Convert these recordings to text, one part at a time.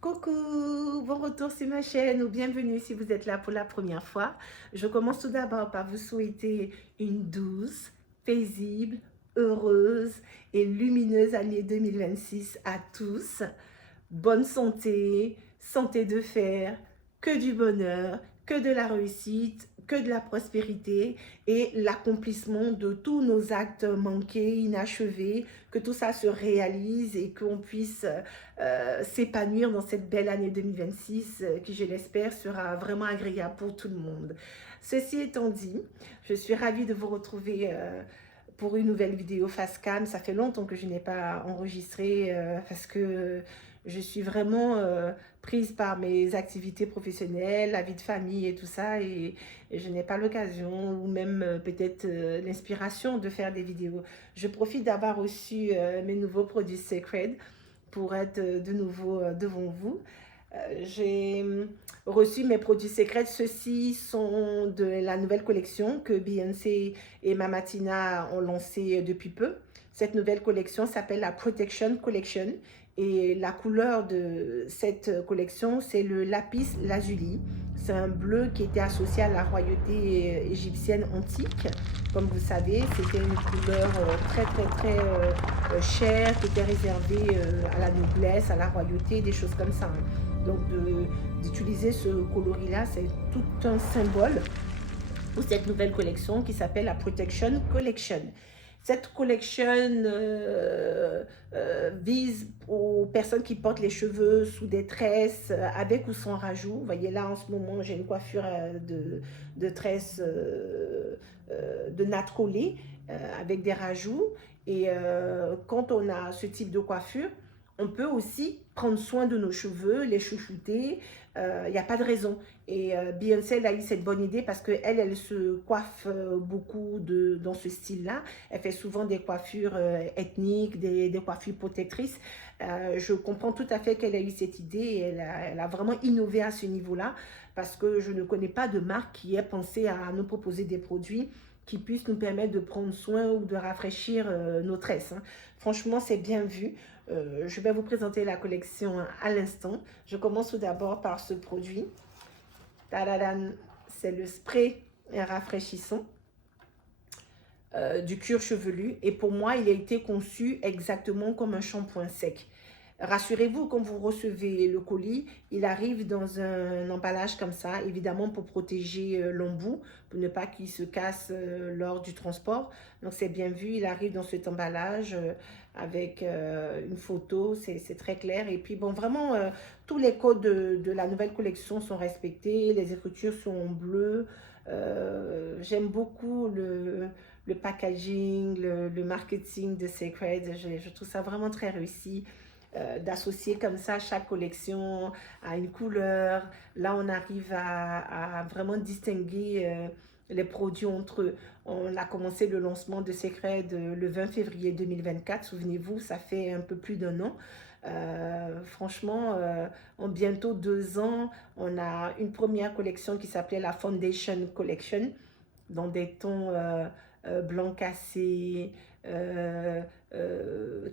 Coucou, bon retour sur ma chaîne ou bienvenue si vous êtes là pour la première fois. Je commence tout d'abord par vous souhaiter une douce, paisible, heureuse et lumineuse année 2026 à tous. Bonne santé, santé de fer, que du bonheur, que de la réussite, que de la prospérité et l'accomplissement de tous nos actes manqués, inachevés, que tout ça se réalise et qu'on puisse s'épanouir dans cette belle année 2026 qui, je l'espère, sera vraiment agréable pour tout le monde. Ceci étant dit, je suis ravie de vous retrouver pour une nouvelle vidéo face cam. Ça fait longtemps que je n'ai pas enregistré parce que je suis vraiment prise par mes activités professionnelles, la vie de famille et tout ça, et je n'ai pas l'occasion ou même peut-être l'inspiration de faire des vidéos. Je profite d'avoir reçu mes nouveaux produits Secret pour être de nouveau devant vous. J'ai reçu mes produits secrets. Ceux-ci sont de la nouvelle collection que Beyoncé et Mama Tina ont lancée depuis peu. Cette nouvelle collection s'appelle la Protection Collection et la couleur de cette collection, c'est le lapis lazuli. C'est un bleu qui était associé à la royauté égyptienne antique. Comme vous savez, c'était une couleur très chère qui était réservée à la noblesse, à la royauté, des choses comme ça. Donc d'utiliser ce coloris-là, c'est tout un symbole pour cette nouvelle collection qui s'appelle la Protection Collection. Cette collection vise aux personnes qui portent les cheveux sous des tresses, avec ou sans rajout. Vous voyez là, en ce moment, j'ai une coiffure de tresses de nattes collées avec des rajouts. Et quand on a ce type de coiffure, on peut aussi prendre soin de nos cheveux, les chouchouter. Il n'y a pas de raison. Et Beyoncé, elle a eu cette bonne idée parce qu'elle, elle se coiffe beaucoup dans ce style-là. Elle fait souvent des coiffures ethniques, des coiffures protectrices. Je comprends tout à fait qu'elle a eu cette idée et elle a vraiment innové à ce niveau-là parce que je ne connais pas de marque qui ait pensé à nous proposer des produits qui puissent nous permettre de prendre soin ou de rafraîchir nos tresses. Hein. Franchement, c'est bien vu. Je vais vous présenter la collection à l'instant. Je commence tout d'abord par ce produit. Tadadam, c'est le spray rafraîchissant du cuir chevelu. Et pour moi, il a été conçu exactement comme un shampoing sec. Rassurez-vous, quand vous recevez le colis, il arrive dans un emballage comme ça, évidemment pour protéger l'embout, pour ne pas qu'il se casse lors du transport. Donc c'est bien vu, il arrive dans cet emballage avec une photo, c'est très clair. Et puis bon, vraiment, tous les codes de la nouvelle collection sont respectés, les écritures sont en bleu. J'aime beaucoup le packaging, le marketing de Secret. Je trouve ça vraiment très réussi. D'associer comme ça chaque collection à une couleur. Là, on arrive à vraiment distinguer les produits entre eux. On a commencé le lancement de Secret le 20 février 2024. Souvenez-vous, ça fait un peu plus d'un an. Franchement, en bientôt 2 ans, on a une première collection qui s'appelait la Foundation Collection, dans des tons blanc cassé,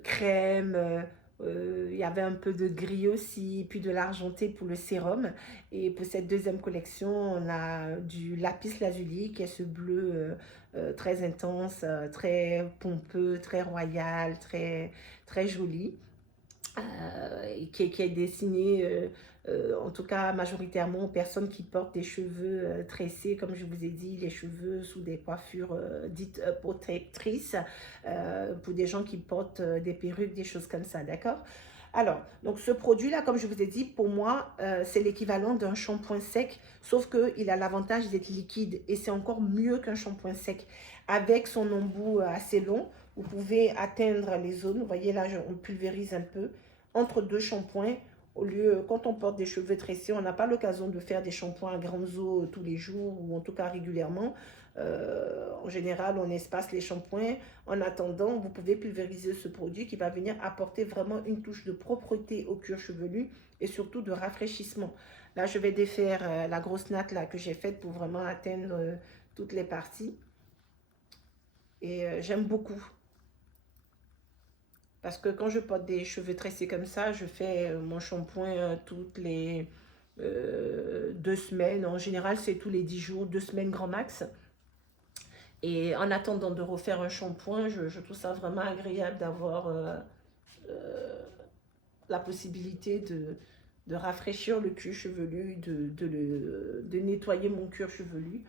crème, il y avait un peu de gris aussi, puis de l'argenté pour le sérum. Et pour cette deuxième collection, on a du lapis lazuli, qui est ce bleu très intense, très pompeux, très royal, très joli. Qui est destiné en tout cas majoritairement aux personnes qui portent des cheveux tressés, comme je vous ai dit, les cheveux sous des coiffures dites protectrices, pour des gens qui portent des perruques, des choses comme ça, d'accord? Alors, donc ce produit-là, comme je vous ai dit, pour moi, c'est l'équivalent d'un shampoing sec, sauf qu'il a l'avantage d'être liquide et c'est encore mieux qu'un shampoing sec. Avec son embout assez long, vous pouvez atteindre les zones. Vous voyez là, on pulvérise un peu entre deux shampoings. Au lieu, quand on porte des cheveux tressés, on n'a pas l'occasion de faire des shampoings à grandes eaux tous les jours ou en tout cas régulièrement. En général, on espace les shampoings. En attendant, vous pouvez pulvériser ce produit qui va venir apporter vraiment une touche de propreté au cuir chevelu et surtout de rafraîchissement. Là, je vais défaire la grosse natte là, que j'ai faite pour vraiment atteindre toutes les parties. Et j'aime beaucoup Parce que quand je porte des cheveux tressés comme ça, je fais mon shampoing toutes les 2 semaines. En général, c'est tous les 10 jours, 2 semaines grand max. Et en attendant de refaire un shampoing, je trouve ça vraiment agréable d'avoir euh, la possibilité de rafraîchir le cuir chevelu, de nettoyer mon cuir chevelu.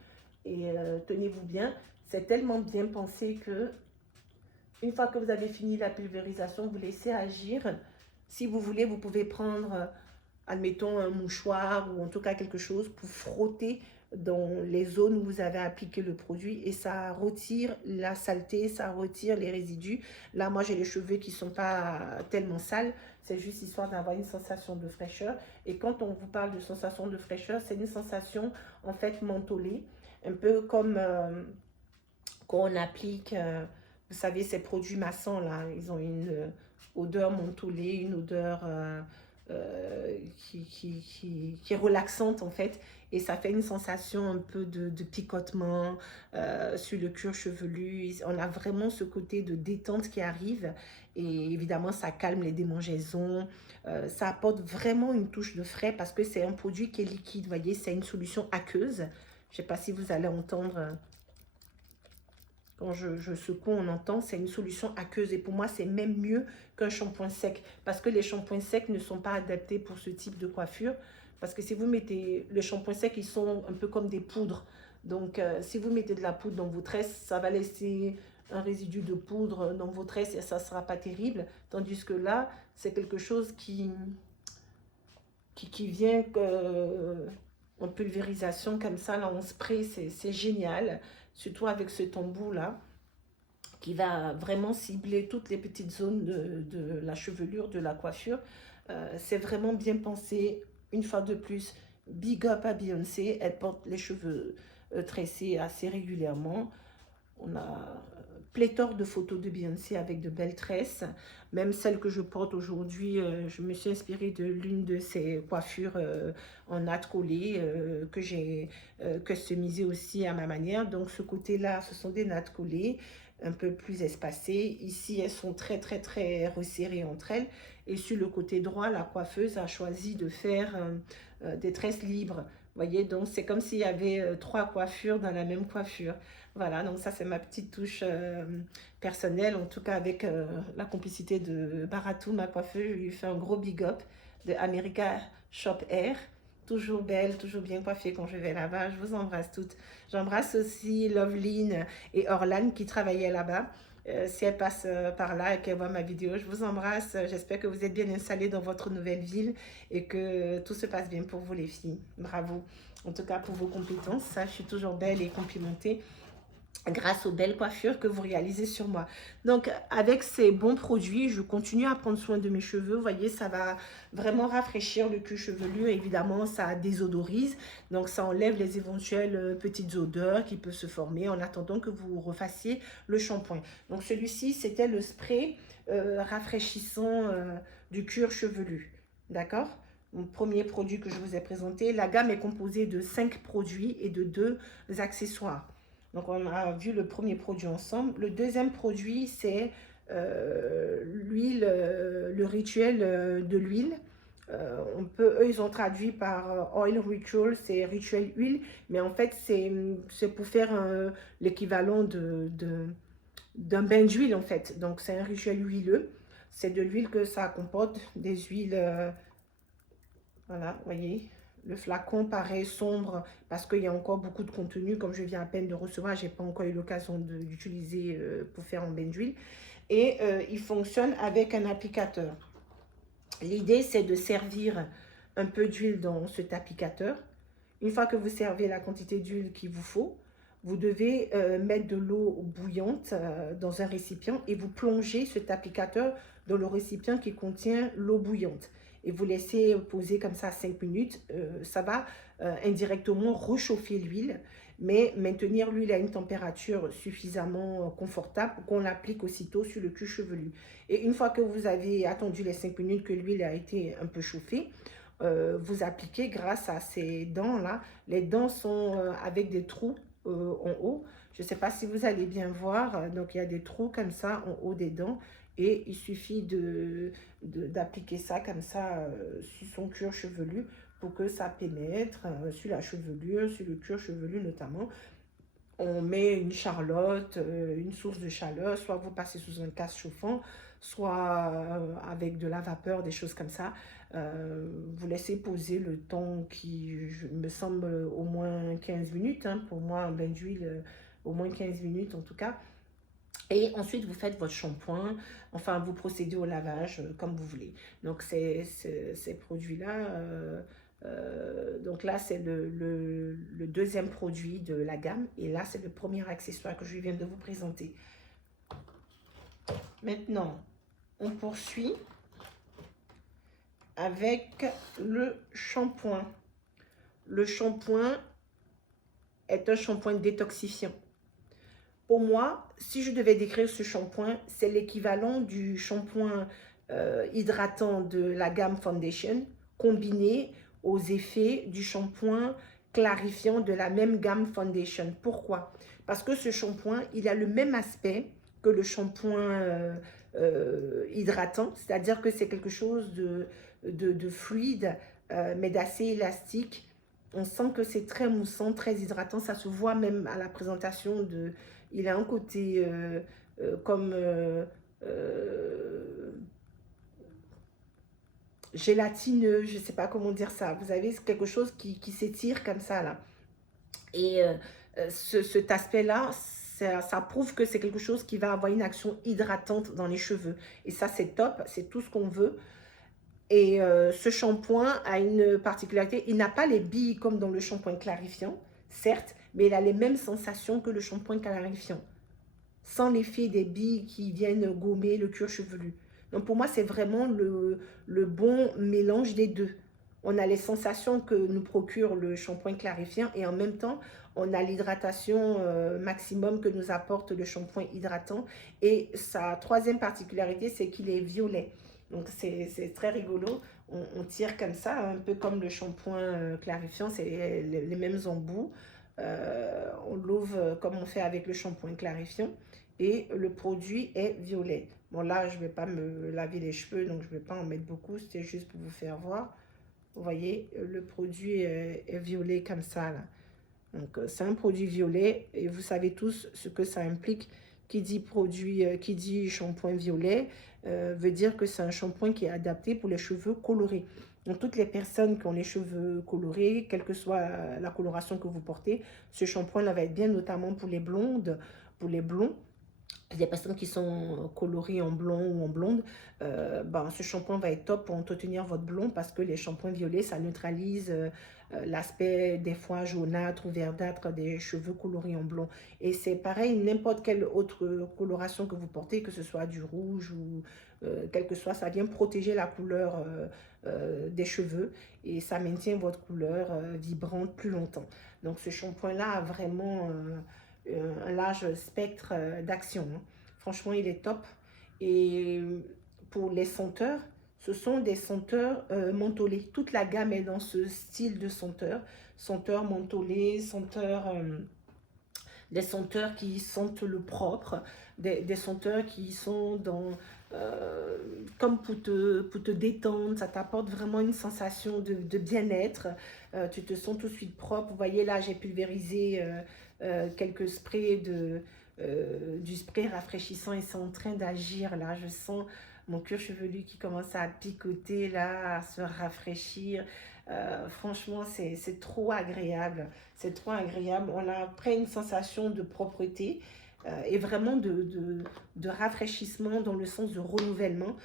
Et tenez-vous bien, c'est tellement bien pensé que une fois que vous avez fini la pulvérisation, vous laissez agir. Si vous voulez, vous pouvez prendre, admettons, un mouchoir ou en tout cas quelque chose pour frotter dans les zones où vous avez appliqué le produit et ça retire la saleté, ça retire les résidus. Là, moi, j'ai les cheveux qui ne sont pas tellement sales. C'est juste histoire d'avoir une sensation de fraîcheur. Et quand on vous parle de sensation de fraîcheur, c'est une sensation en fait mentholée. Un peu comme quand on applique, vous savez, ces produits maçons là, ils ont une odeur mentholée, une odeur qui est relaxante en fait. Et ça fait une sensation un peu de picotement sur le cuir chevelu. On a vraiment ce côté de détente qui arrive. Et évidemment, ça calme les démangeaisons. Ça apporte vraiment une touche de frais parce que c'est un produit qui est liquide. Vous voyez, c'est une solution aqueuse. Je ne sais pas si vous allez entendre quand je secoue, on entend, c'est une solution aqueuse. Et pour moi, c'est même mieux qu'un shampoing sec. Parce que les shampoings secs ne sont pas adaptés pour ce type de coiffure. Parce que si vous mettez le shampoing sec, ils sont un peu comme des poudres. Donc, si vous mettez de la poudre dans vos tresses, ça va laisser un résidu de poudre dans vos tresses et ça ne sera pas terrible. Tandis que là, c'est quelque chose qui vient en pulvérisation comme ça, là, en spray. C'est génial. Surtout avec ce tambour là, qui va vraiment cibler toutes les petites zones de la chevelure, de la coiffure. C'est vraiment bien pensé. Une fois de plus, big up à Beyoncé. Elle porte les cheveux tressés assez régulièrement. On a pléthore de photos de Beyoncé avec de belles tresses. Même celle que je porte aujourd'hui, je me suis inspirée de l'une de ses coiffures en natte collée que j'ai customisée aussi à ma manière. Donc ce côté-là, ce sont des nattes collées un peu plus espacées. Ici, elles sont très très très resserrées entre elles. Et sur le côté droit, la coiffeuse a choisi de faire des tresses libres. Vous voyez, donc c'est comme s'il y avait 3 coiffures dans la même coiffure. Voilà, donc ça c'est ma petite touche personnelle, en tout cas avec la complicité de Baratou, ma coiffeuse. Je lui fais un gros big up de America Shop Air. Toujours belle, toujours bien coiffée quand je vais là-bas. Je vous embrasse toutes. J'embrasse aussi Loveline et Orlane qui travaillaient là-bas. Si elles passent par là et qu'elles voient ma vidéo, je vous embrasse. J'espère que vous êtes bien installés dans votre nouvelle ville et que tout se passe bien pour vous les filles. Bravo. En tout cas pour vos compétences. Ça, je suis toujours belle et complimentée grâce aux belles coiffures que vous réalisez sur moi. Donc, avec ces bons produits, je continue à prendre soin de mes cheveux. Vous voyez, ça va vraiment rafraîchir le cuir chevelu. Évidemment, ça désodorise. Donc, ça enlève les éventuelles petites odeurs qui peuvent se former en attendant que vous refassiez le shampoing. Donc, celui-ci, c'était le spray rafraîchissant du cuir chevelu. D'accord? Mon premier produit que je vous ai présenté. La gamme est composée de 5 produits et de 2 accessoires. Donc, on a vu le premier produit ensemble. Le deuxième produit, c'est l'huile, le rituel de l'huile. Eux, ils ont traduit par oil ritual, c'est rituel huile, mais en fait, c'est pour faire l'équivalent d'un bain d'huile, en fait. Donc, c'est un rituel huileux. C'est de l'huile que ça comporte, des huiles, voilà, vous voyez. Le flacon paraît sombre parce qu'il y a encore beaucoup de contenu. Comme je viens à peine de recevoir, je n'ai pas encore eu l'occasion d'utiliser pour faire un bain d'huile. Et il fonctionne avec un applicateur. L'idée, c'est de servir un peu d'huile dans cet applicateur. Une fois que vous servez la quantité d'huile qu'il vous faut, vous devez mettre de l'eau bouillante dans un récipient et vous plongez cet applicateur dans le récipient qui contient l'eau bouillante. Et vous laissez poser comme ça 5 minutes. Ça va indirectement réchauffer l'huile, mais maintenir l'huile à une température suffisamment confortable pour qu'on l'applique aussitôt sur le cuir chevelu. Et une fois que vous avez attendu les 5 minutes que l'huile a été un peu chauffée, vous appliquez grâce à ces dents-là. Les dents sont avec des trous en haut. Je ne sais pas si vous allez bien voir. Donc, il y a des trous comme ça en haut des dents. Et il suffit d'appliquer ça comme ça sur son cuir chevelu pour que ça pénètre sur la chevelure, sur le cuir chevelu notamment. On met une charlotte, une source de chaleur, soit vous passez sous un casse chauffant, soit avec de la vapeur, des choses comme ça. Vous laissez poser le temps qui me semble au moins 15 minutes. Hein, pour moi, un bain d'huile, au moins 15 minutes en tout cas. Et ensuite, vous faites votre shampoing, enfin, vous procédez au lavage comme vous voulez. Donc, ces produits-là, donc là, c'est le deuxième produit de la gamme. Et là, c'est le premier accessoire que je viens de vous présenter. Maintenant, on poursuit avec le shampoing. Le shampoing est un shampoing détoxifiant. Pour moi, si je devais décrire ce shampoing, c'est l'équivalent du shampoing hydratant de la gamme Foundation combiné aux effets du shampoing clarifiant de la même gamme Foundation. Pourquoi? Parce que ce shampoing, il a le même aspect que le shampoing hydratant, c'est-à-dire que c'est quelque chose de fluide, mais d'assez élastique. On sent que c'est très moussant, très hydratant, ça se voit même à la présentation de... Il a un côté comme gélatineux, je ne sais pas comment dire ça. Vous avez quelque chose qui s'étire comme ça là. Et cet aspect-là, ça prouve que c'est quelque chose qui va avoir une action hydratante dans les cheveux. Et ça, c'est top, c'est tout ce qu'on veut. Et ce shampoing a une particularité, il n'a pas les billes comme dans le shampoing clarifiant, certes, mais il a les mêmes sensations que le shampoing clarifiant, sans l'effet des billes qui viennent gommer le cuir chevelu. Donc pour moi, c'est vraiment le bon mélange des deux. On a les sensations que nous procure le shampoing clarifiant et en même temps, on a l'hydratation maximum que nous apporte le shampoing hydratant. Et sa troisième particularité, c'est qu'il est violet. Donc c'est très rigolo. On tire comme ça, un peu comme le shampoing clarifiant, c'est les mêmes embouts. On l'ouvre comme on fait avec le shampoing clarifiant et le produit est violet. Bon là, je ne vais pas me laver les cheveux, donc je ne vais pas en mettre beaucoup, c'était juste pour vous faire voir. Vous voyez, le produit est violet comme ça là. Donc c'est un produit violet et vous savez tous ce que ça implique. Qui dit produit, qui dit shampoing violet, veut dire que c'est un shampoing qui est adapté pour les cheveux colorés. Donc toutes les personnes qui ont les cheveux colorés, quelle que soit la coloration que vous portez, ce shampoing-là va être bien, notamment pour les blondes, pour les blonds. Les personnes qui sont colorées en blond ou en blonde, ce shampoing va être top pour entretenir votre blond parce que les shampoings violets, ça neutralise l'aspect des fois jaunâtre ou verdâtre des cheveux colorés en blond. Et c'est pareil, n'importe quelle autre coloration que vous portez, que ce soit du rouge ou quel que soit, ça vient protéger la couleur des cheveux et ça maintient votre couleur vibrante plus longtemps. Donc ce shampoing-là a vraiment... un large spectre d'action. Hein. Franchement, il est top. Et pour les senteurs, ce sont des senteurs mentholés. Toute la gamme est dans ce style de senteur. Senteurs mentholés, des senteurs qui sentent le propre, des senteurs qui sont dans... comme pour te détendre, ça t'apporte vraiment une sensation de bien-être. Tu te sens tout de suite propre. Vous voyez là, j'ai pulvérisé... quelques sprays du spray rafraîchissant et c'est en train d'agir là. Je sens mon cuir chevelu qui commence à picoter là, à se rafraîchir. Franchement, c'est trop agréable. C'est trop agréable. On a après une sensation de propreté et vraiment de rafraîchissement dans le sens de renouvellement.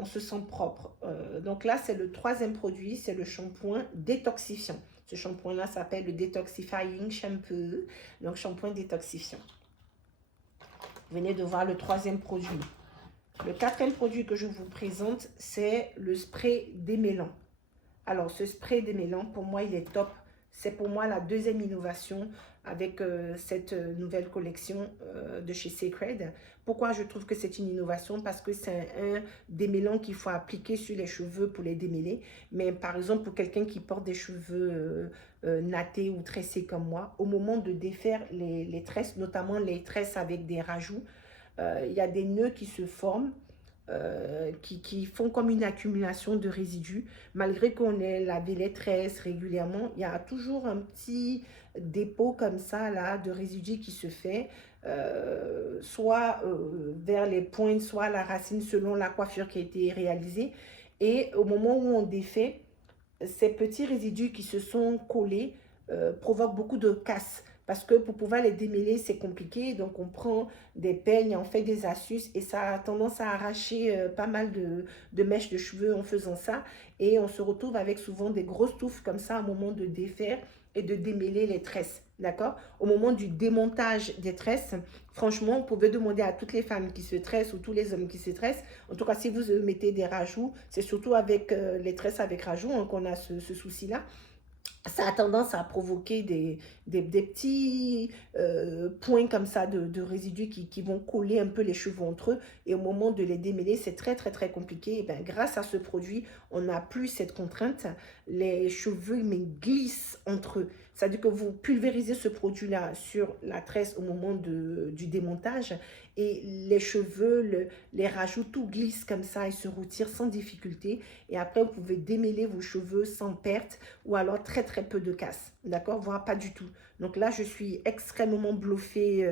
On se sent propre. Donc là, c'est le troisième produit, c'est le shampoing détoxifiant. Ce shampoing-là s'appelle le Detoxifying Shampoo, donc shampoing détoxifiant. Vous venez de voir le troisième produit. Le quatrième produit que je vous présente, c'est le spray démêlant. Alors, ce spray démêlant, pour moi, il est top. C'est pour moi la deuxième innovation avec cette nouvelle collection de chez Sacred. Pourquoi je trouve que c'est une innovation? Parce que c'est un démêlant qu'il faut appliquer sur les cheveux pour les démêler. Mais par exemple, pour quelqu'un qui porte des cheveux nattés ou tressés comme moi, au moment de défaire les tresses, notamment les tresses avec des rajouts, il y a des nœuds qui se forment qui font comme une accumulation de résidus. Malgré qu'on ait lavé les tresses régulièrement, il y a toujours un petit dépôt comme ça là, de résidus qui se fait, soit vers les pointes, soit à la racine selon la coiffure qui a été réalisée. Et au moment où on défait, ces petits résidus qui se sont collés provoquent beaucoup de casse. Parce que pour pouvoir les démêler, c'est compliqué. Donc, on prend des peignes, on fait des astuces et ça a tendance à arracher pas mal de mèches de cheveux en faisant ça. Et on se retrouve avec souvent des grosses touffes comme ça au moment de défaire et de démêler les tresses. D'accord? Au moment du démontage des tresses, franchement, vous pouvez demander à toutes les femmes qui se tressent ou tous les hommes qui se tressent. En tout cas, si vous mettez des rajouts, c'est surtout avec les tresses avec rajouts hein, qu'on a ce souci-là. Ça a tendance à provoquer des petits points comme ça de résidus qui vont coller un peu les cheveux entre eux. Et au moment de les démêler, c'est très, très, très compliqué. Et bien, grâce à ce produit, on n'a plus cette contrainte. Les cheveux mais, glissent entre eux. C'est-à-dire que vous pulvérisez ce produit-là sur la tresse au moment du démontage et les cheveux, les rajouts, tout glisse comme ça et se retire sans difficulté. Et après, vous pouvez démêler vos cheveux sans perte ou alors très très peu de casse, d'accord, voire pas du tout. Donc là, je suis extrêmement bluffée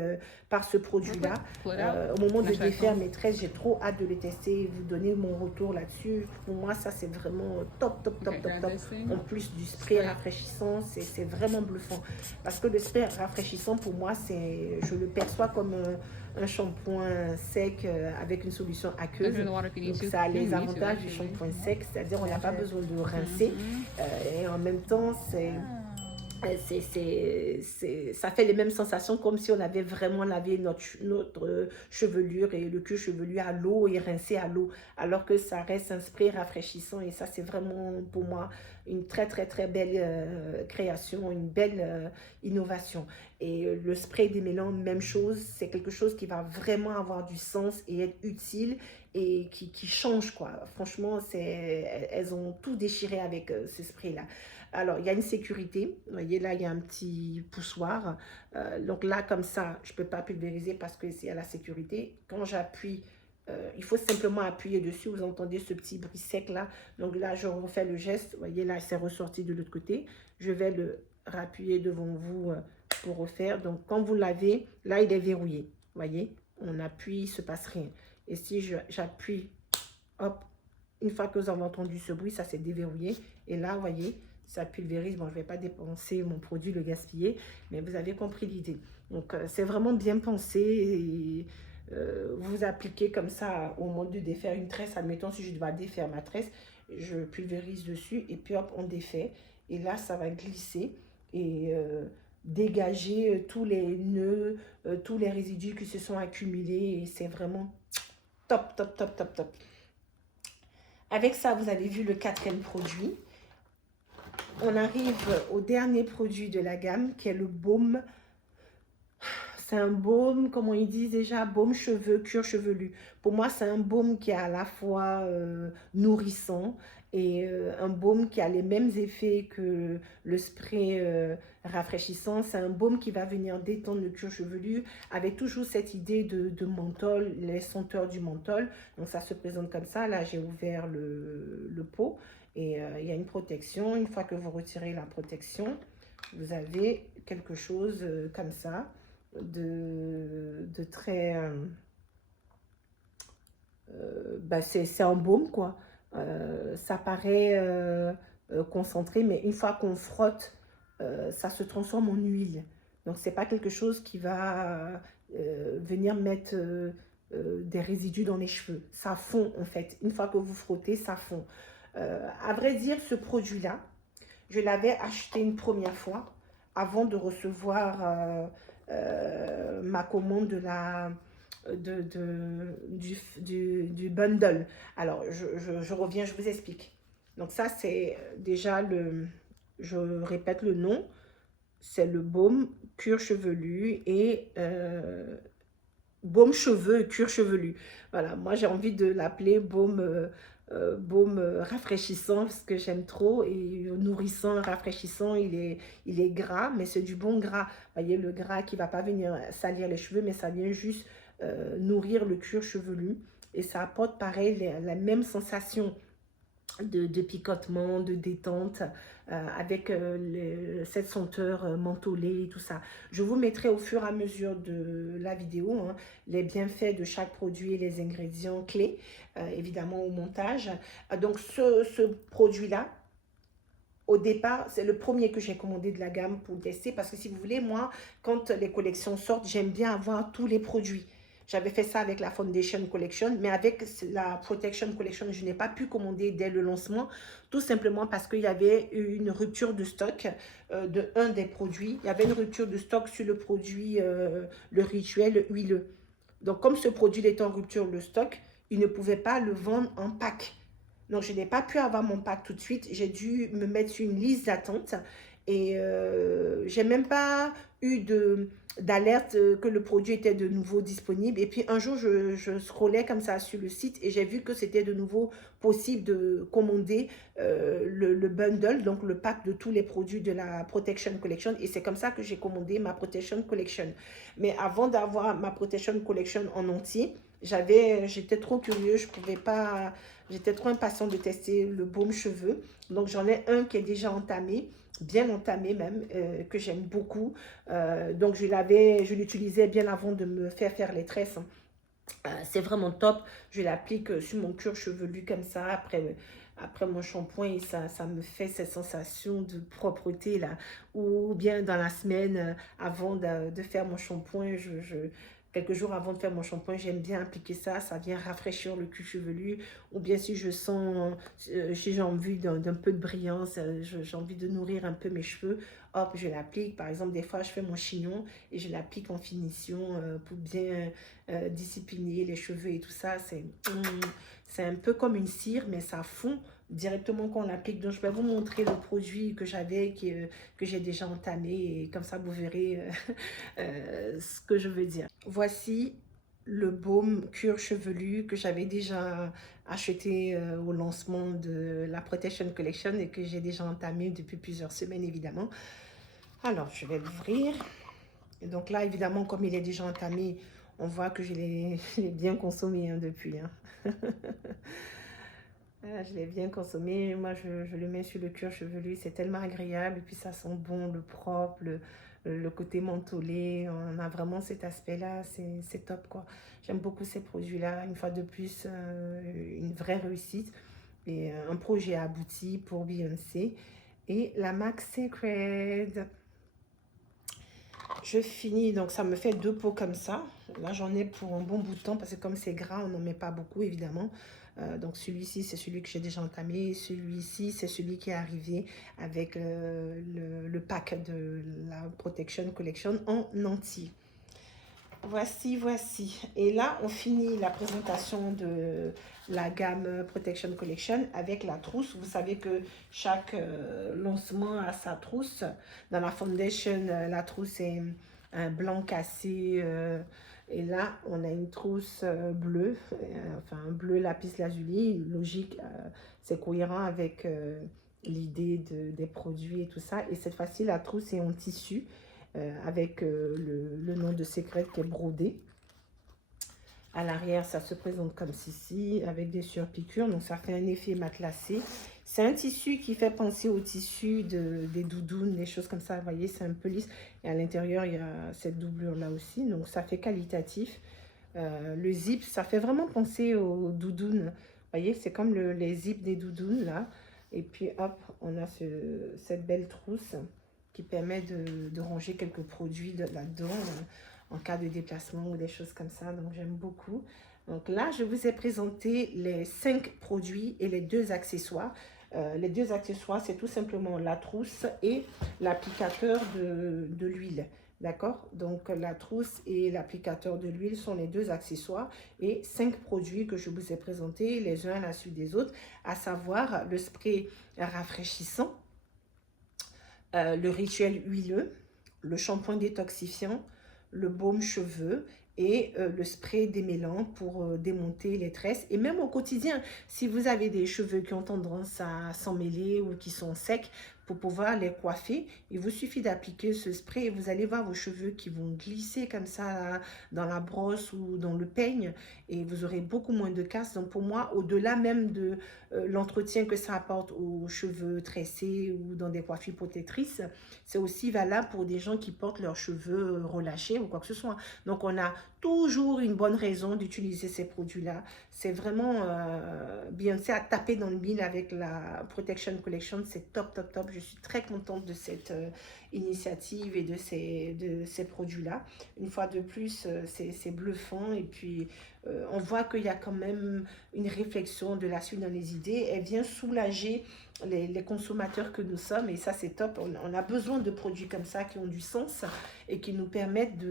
par ce produit-là. Au moment de défaire mes tresses, j'ai trop hâte de les tester et vous donner mon retour là-dessus. Pour moi, ça, c'est vraiment top, top, top, top, top. En plus du spray rafraîchissant, c'est vraiment bluffant. Parce que le spray rafraîchissant, pour moi, je le perçois comme un shampoing sec avec une solution aqueuse. Donc ça a les avantages du shampoing sec, c'est-à-dire on n'a pas besoin de rincer. Et en même temps, ça fait les mêmes sensations comme si on avait vraiment lavé notre chevelure et le cuir chevelu à l'eau et rincé à l'eau, alors que ça reste un spray rafraîchissant et ça c'est vraiment pour moi une très très très belle création, une belle innovation. Et le spray démêlant, même chose, c'est quelque chose qui va vraiment avoir du sens et être utile et qui change quoi. Franchement, elles ont tout déchiré avec ce spray là. Alors, il y a une sécurité. Vous voyez, là, il y a un petit poussoir. Donc là, comme ça, je ne peux pas pulvériser parce que c'est à la sécurité. Quand j'appuie, il faut simplement appuyer dessus. Vous entendez ce petit bruit sec là. Donc là, je refais le geste. Vous voyez, là, c'est ressorti de l'autre côté. Je vais le rappuyer devant vous pour refaire. Donc, quand vous l'avez, là, il est verrouillé. Vous voyez, on appuie, il ne se passe rien. Et si j'appuie, hop, une fois que vous avez entendu ce bruit, ça s'est déverrouillé. Et là, vous voyez, ça pulvérise. Bon, je ne vais pas dépenser mon produit, le gaspiller, mais vous avez compris l'idée. Donc, c'est vraiment bien pensé. Et, vous appliquez comme ça au moment de défaire une tresse. Admettons, si je dois défaire ma tresse, je pulvérise dessus et puis hop, on défait. Et là, ça va glisser et dégager tous les nœuds, tous les résidus qui se sont accumulés. Et c'est vraiment top, top, top, top, top. Avec ça, vous avez vu le quatrième produit. On arrive au dernier produit de la gamme qui est le baume. C'est un baume, comment ils disent déjà, baume cheveux, cuir chevelu. Pour moi, c'est un baume qui est à la fois nourrissant et un baume qui a les mêmes effets que le spray rafraîchissant. C'est un baume qui va venir détendre le cuir chevelu avec toujours cette idée de menthol, les senteurs du menthol. Donc ça se présente comme ça. Là, j'ai ouvert le pot et il y a une protection. Une fois que vous retirez la protection, vous avez quelque chose comme ça. De très c'est un baume quoi, ça paraît concentré, mais une fois qu'on frotte ça se transforme en huile, donc c'est pas quelque chose qui va venir mettre des résidus dans les cheveux, ça fond en fait, une fois que vous frottez ça fond. À vrai dire, ce produit là je l'avais acheté une première fois avant de recevoir ma commande du bundle. Alors, je reviens, je vous explique. Donc ça, c'est déjà Je répète le nom, c'est le baume cuir chevelu et baume cheveux et cuir chevelu. Voilà, moi j'ai envie de l'appeler baume rafraîchissant parce que j'aime trop, et nourrissant, rafraîchissant. Il est gras, mais c'est du bon gras. Vous voyez, le gras qui ne va pas venir salir les cheveux, mais ça vient juste nourrir le cuir chevelu. Et ça apporte pareil la même sensation de picotement, de détente, avec cette senteur mentholée et tout ça. Je vous mettrai au fur et à mesure de la vidéo les bienfaits de chaque produit et les ingrédients clés, évidemment au montage. Donc ce produit-là, au départ, c'est le premier que j'ai commandé de la gamme pour tester, parce que si vous voulez, moi, quand les collections sortent, j'aime bien avoir tous les produits. J'avais fait ça avec la Foundation Collection, mais avec la Protection Collection, je n'ai pas pu commander dès le lancement, tout simplement parce qu'il y avait une rupture de stock de un des produits. Il y avait une rupture de stock sur le produit, le rituel huileux. Donc, comme ce produit était en rupture de stock, ils ne pouvaient pas le vendre en pack. Donc, je n'ai pas pu avoir mon pack tout de suite. J'ai dû me mettre sur une liste d'attente. Et j'ai même pas eu d'alerte que le produit était de nouveau disponible. Et puis, un jour, je scrollais comme ça sur le site et j'ai vu que c'était de nouveau possible de commander le bundle, donc le pack de tous les produits de la Protection Collection. Et c'est comme ça que j'ai commandé ma Protection Collection. Mais avant d'avoir ma Protection Collection en entier, j'étais trop curieux, je pouvais pas, j'étais trop impatient de tester le baume cheveux. Donc j'en ai un qui est déjà entamé, bien entamé même, que j'aime beaucoup. Donc je l'utilisais bien avant de me faire les tresses. C'est vraiment top. Je l'applique sur mon cuir chevelu comme ça après mon shampoing, et ça me fait cette sensation de propreté là. Ou bien dans la semaine, avant de faire mon shampoing, quelques jours avant de faire mon shampoing, j'aime bien appliquer ça. Ça vient rafraîchir le cuir chevelu. Ou bien si je sens, si j'ai envie d'un peu de brillance, j'ai envie de nourrir un peu mes cheveux, hop, je l'applique. Par exemple, des fois, je fais mon chignon et je l'applique en finition pour bien discipliner les cheveux et tout ça. C'est un peu comme une cire, mais ça fond directement quand on l'applique. Donc, je vais vous montrer le produit que j'avais, que j'ai déjà entamé. Et comme ça, vous verrez ce que je veux dire. Voici le baume cuir chevelu que j'avais déjà acheté au lancement de la Protection Collection et que j'ai déjà entamé depuis plusieurs semaines, évidemment. Alors, je vais l'ouvrir. Et donc là, évidemment, comme il est déjà entamé, on voit que je l'ai bien consommé depuis. Je l'ai bien consommé. Moi, je le mets sur le cuir chevelu. C'est tellement agréable. Et puis, ça sent bon, le propre, le côté mentholé. On a vraiment cet aspect-là. C'est top, quoi. J'aime beaucoup ces produits-là. Une fois de plus, une vraie réussite. Et un projet abouti pour Beyoncé. Et la MAC Sacred. Je finis, donc ça me fait 2 pots comme ça. Là, j'en ai pour un bon bout de temps parce que comme c'est gras, on n'en met pas beaucoup, évidemment. Donc, celui-ci, c'est celui que j'ai déjà entamé. Celui-ci, c'est celui qui est arrivé avec le pack de la Protection Collection en entier. Voici. Et là, on finit la présentation de la gamme Protection Collection avec la trousse. Vous savez que chaque lancement a sa trousse. Dans la Foundation, la trousse est un blanc cassé. Et là, on a une trousse bleue, enfin un bleu lapis lazuli. Logique, c'est cohérent avec l'idée des produits et tout ça. Et cette fois-ci, la trousse est en tissu. Avec le nom de Secret qui est brodé. À l'arrière, ça se présente comme ceci, avec des surpiqûres. Donc, ça fait un effet matelassé. C'est un tissu qui fait penser au tissu des doudounes, des choses comme ça. Vous voyez, c'est un peu lisse. Et à l'intérieur, il y a cette doublure-là aussi. Donc, ça fait qualitatif. Le zip, ça fait vraiment penser aux doudounes. Vous voyez, c'est comme les zips des doudounes, là. Et puis, hop, on a cette belle trousse qui permet de ranger quelques produits là-dedans en cas de déplacement ou des choses comme ça. Donc, j'aime beaucoup. Donc là, je vous ai présenté les 5 produits et les 2 accessoires. Les 2 accessoires, c'est tout simplement la trousse et l'applicateur de l'huile. D'accord? Donc, la trousse et l'applicateur de l'huile sont les 2 accessoires et 5 produits que je vous ai présentés les uns à la suite des autres, à savoir le spray rafraîchissant, le rituel huileux, le shampoing détoxifiant, le baume cheveux et le spray démêlant pour démonter les tresses. Et même au quotidien, si vous avez des cheveux qui ont tendance à s'emmêler ou qui sont secs, pour pouvoir les coiffer, il vous suffit d'appliquer ce spray et vous allez voir vos cheveux qui vont glisser comme ça là, dans la brosse ou dans le peigne et vous aurez beaucoup moins de casse. Donc pour moi, au-delà même de l'entretien que ça apporte aux cheveux tressés ou dans des coiffures protectrices, c'est aussi valable pour des gens qui portent leurs cheveux relâchés ou quoi que ce soit. Donc on a toujours une bonne raison d'utiliser ces produits-là. C'est vraiment Beyoncé a tapé dans le mille avec la Protection Collection. C'est top, top, top. Je suis très contente de cette initiative et de ces produits-là. Une fois de plus, c'est bluffant. Et puis, on voit qu'il y a quand même une réflexion de la suite dans les idées. Elle vient soulager les consommateurs que nous sommes. Et ça, c'est top. On a besoin de produits comme ça qui ont du sens et qui nous permettent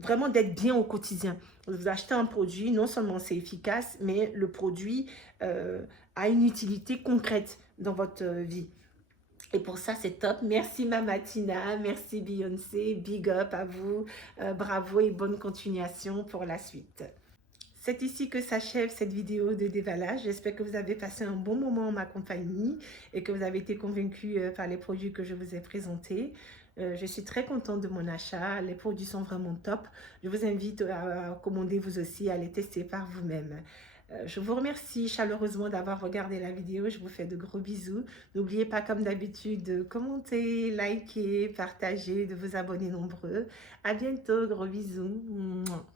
vraiment d'être bien au quotidien. Vous achetez un produit, non seulement c'est efficace, mais le produit a une utilité concrète dans votre vie. Et pour ça, c'est top. Merci Mama Tina, merci Beyoncé, big up à vous, bravo et bonne continuation pour la suite. C'est ici que s'achève cette vidéo de déballage. J'espère que vous avez passé un bon moment en ma compagnie et que vous avez été convaincus par les produits que je vous ai présentés. Je suis très contente de mon achat. Les produits sont vraiment top. Je vous invite à commander vous aussi, à les tester par vous-même. Je vous remercie chaleureusement d'avoir regardé la vidéo. Je vous fais de gros bisous. N'oubliez pas, comme d'habitude, de commenter, liker, partager, de vous abonner nombreux. À bientôt. Gros bisous. Mouah.